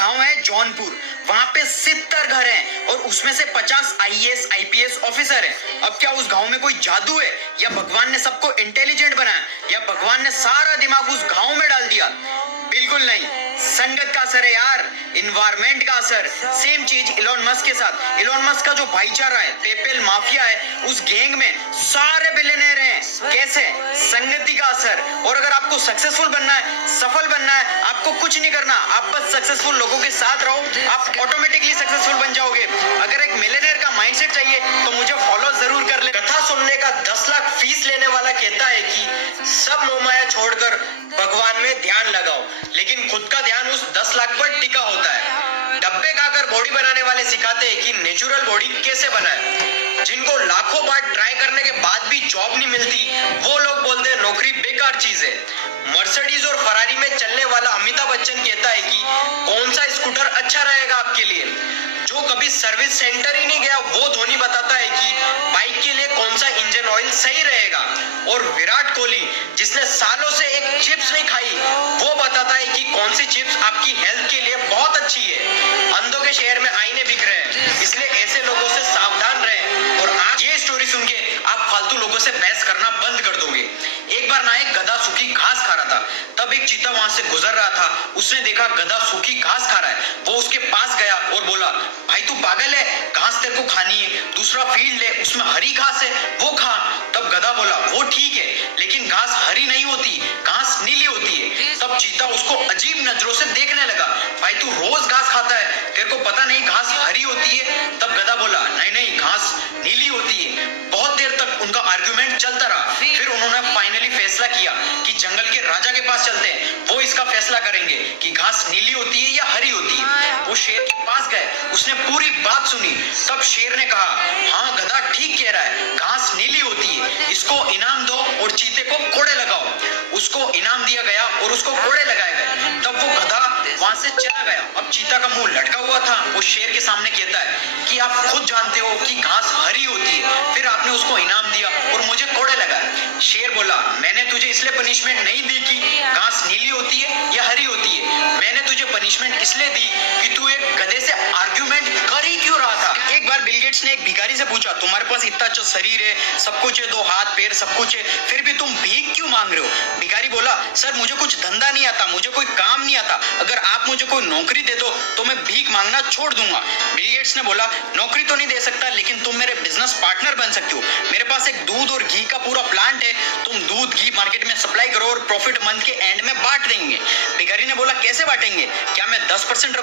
गांव है जौनपुर, वहां पे 70 घर हैं और उसमें से 50 आईएएस आईपीएस ऑफिसर हैं। अब क्या उस गांव में कोई जादू है, या भगवान ने सबको इंटेलिजेंट बनाया, या भगवान ने सारा दिमाग उस गांव में डाल दिया? बिल्कुल नहीं, संगत का असर है यार, इन्वायरमेंट का असर। सेम चीज इलॉन मस्क के साथ। इलॉन मस्क का जो भाईचारा है, पेपेल माफिया है, उस गैंग में सारे बिलियनर हैं। कैसे? संगति का असर। और अगर आपको सक्सेसफुल बनना है, सफल बनना है, आपको कुछ नहीं करना, आप बस सक्सेसफुल लोगों के साथ रहो, आप ऑटोमेटिकली सक्सेसफुल बन जाओगे। अगर एक मिलियनेयर का माइंडसेट चाहिए तो मुझे फॉलो जरूर कर ले। कथा सुनने का 10 लाख फीस लेने वाला कहता है कि सब मोहमाया छोड़कर भगवान में ध्यान लगाओ, लेकिन खुद का ध्यान उस 10 लाख पर टिका होता है। डब्बे खाकर बॉडी बनाने वाले सिखाते हैं कि नेचुरल बॉडी कैसे बनाए। जिनको लाखों बार ट्राई करने के बाद भी जॉब नहीं मिलती, वो लोग बोलते हैं नौकरी बेकार चीज है। मर्सिडीज और फरारी में चलने वाला अमिताभ बच्चन कहता है कि कौन सा स्कूटर अच्छा रहेगा आपके लिए। जो कभी सर्विस सेंटर ही नहीं गया, वो धोनी बताता है कि बाइक के लिए कौन सा इंजन ऑयल सही रहेगा। और विराट कोहली, जिसने सालों से एक चिप्स नहीं खाई, वो बताता है कि कौन सी चिप्स आपकी हेल्थ के लिए बहुत अच्छी है। अंधों के शहर में आईने बिक रहे हैं, इसलिए ऐसे लोगों से सावधान रहें। और आज ये स्टोरी सुन के आप फालतू लोगों से बहस करना बंद कर दोगे। एक बार ना एक गधा सूखी घास खा रहा था, तब एक चीता वहां से गुजर रहा था। उसने देखा गधा सूखी घास खा रहा है, वो उसके पास गया और बोला, भाई तू पागल है, घास तेरे को खानी है, दूसरा फील्ड ले, उसमें हरी घास है, वो खा। तब गधा बोला, वो ठीक है, लेकिन घास हरी नहीं होती, घास नीली होती है। तब चीता उसको अजीब नजरों से देखने लगा, भाई तू रोज घास खाता है, तेरे को पता नहीं घास हरी होती है? तब गधा बोला, नहीं नहीं, घास नीली होती है। बहुत देर तक उनका आर्गुमेंट चलता रहा। फिर उन्होंने फाइनली फैसला किया कि जंगल के राजा के पास चलते हैं, वो इसका फैसला करेंगे कि घास नीली होती है या हरी होती है। वो शेर के पास गए, उसने पूरी बात सुनी। तब शेर ने कहा, हाँ गधा ठीक कह रहा है, घास नीली होती है, इसको इनाम दो और चीते को कोड़े लगाओ। उसको इनाम दिया गया और उसको कोड़े लगाए गए। तब वो गधा वहां से चला गया। अब चीता का मुंह लटका हुआ था। वो शेर के सामने कहता है कि आप खुद जानते हो कि घास हरी होती है, फिर आपने उसको इनाम दिया और मुझे कोड़े लगाए। शेर बोला, मैंने तुझे इसलिए पनिशमेंट नहीं दी कि घास नीली होती है या हरी होती है, मैंने तुझे पनिशमेंट इसलिए दी कि तू एक गधे से आर्ग्यूमेंट कर ही क्यों रहा था। एक बार बिल गेट्स ने एक भिखारी से पूछा, तुम्हारे पास इतना अच्छा शरीर है, सब कुछ है, 2 हाथ पैर सब कुछ है, फिर भी तुम भीख क्यों मांग रहे हो? भिखारी बोला, सर मुझे कुछ धंधा नहीं आता, मुझे कोई काम नहीं आता, अगर आप मुझे कोई नौकरी दे दो तो मैं भीख मांगना छोड़ दूंगा। बिल गेट्स ने बोला, नौकरी तो नहीं दे सकता, लेकिन तुम मेरे बिजनेस पार्टनर बन सकते हो। मेरे पास एक दूध और घी का पूरा प्लांट है, तुम दूध घी मार्केट में सप्लाई करो और प्रॉफिट मंथ के एंड में बांट देंगे। भिखारी ने बोला, कैसे बांटेंगे? क्या मैं 10%